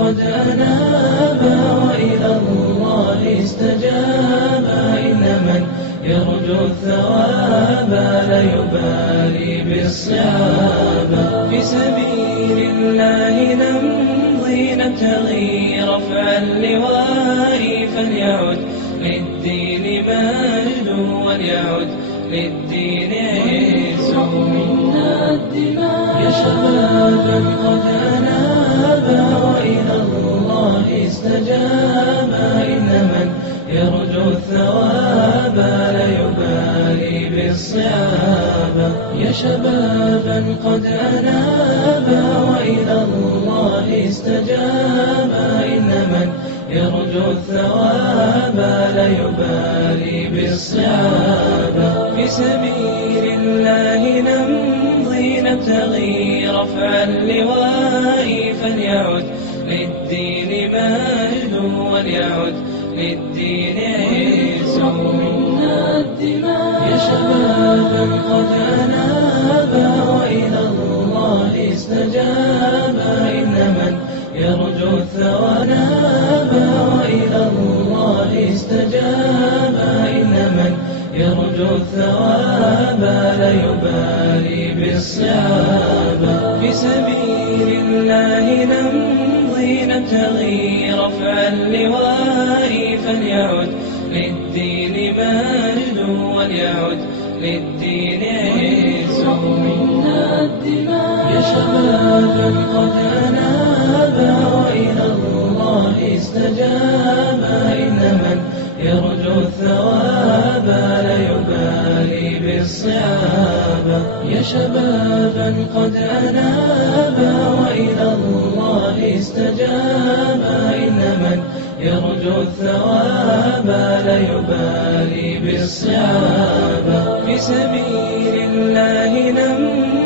قد أنابا وإلى الله استجابا إن من يرجو الثواب لا يبالي بالصعاب في سبيل الله نمضي نبتغي رفع اللواء فليعد للدين مجد وليعد للدين عز منا الدماء يا شبابا قد أنابا وإلى الله استجابا إن من يرجو الثواب لا يبالي بالصعاب يا شبابا قد أنابا وإلى الله استجابا إن من يرجو الثواب لا يبالي بالصعاب في سبيل الله نمضي نبتغي رفع اللواء فليعد للدين مجد وليعد للدين عز منا الدماء يا شبابا قد أنابا وإلى الله استجابا إن من يرجو الثواب وإلى الله استجابا إن من يرجو الثواب لا يبالي بالصعاب في سبيل الله نمضي نبتغي رفع اللواء فليعد للدين مجد وليعد للدين عز منا الدماء يا شبابا قد أنابا وإلى الله استجابا إن من يرجو الثواب لا يبالي بالصعاب يا شبابا قد أنابا وإلى الله استجابا إن من يرجو الثواب لا يبالي بالصعاب في سبيل الله نمضي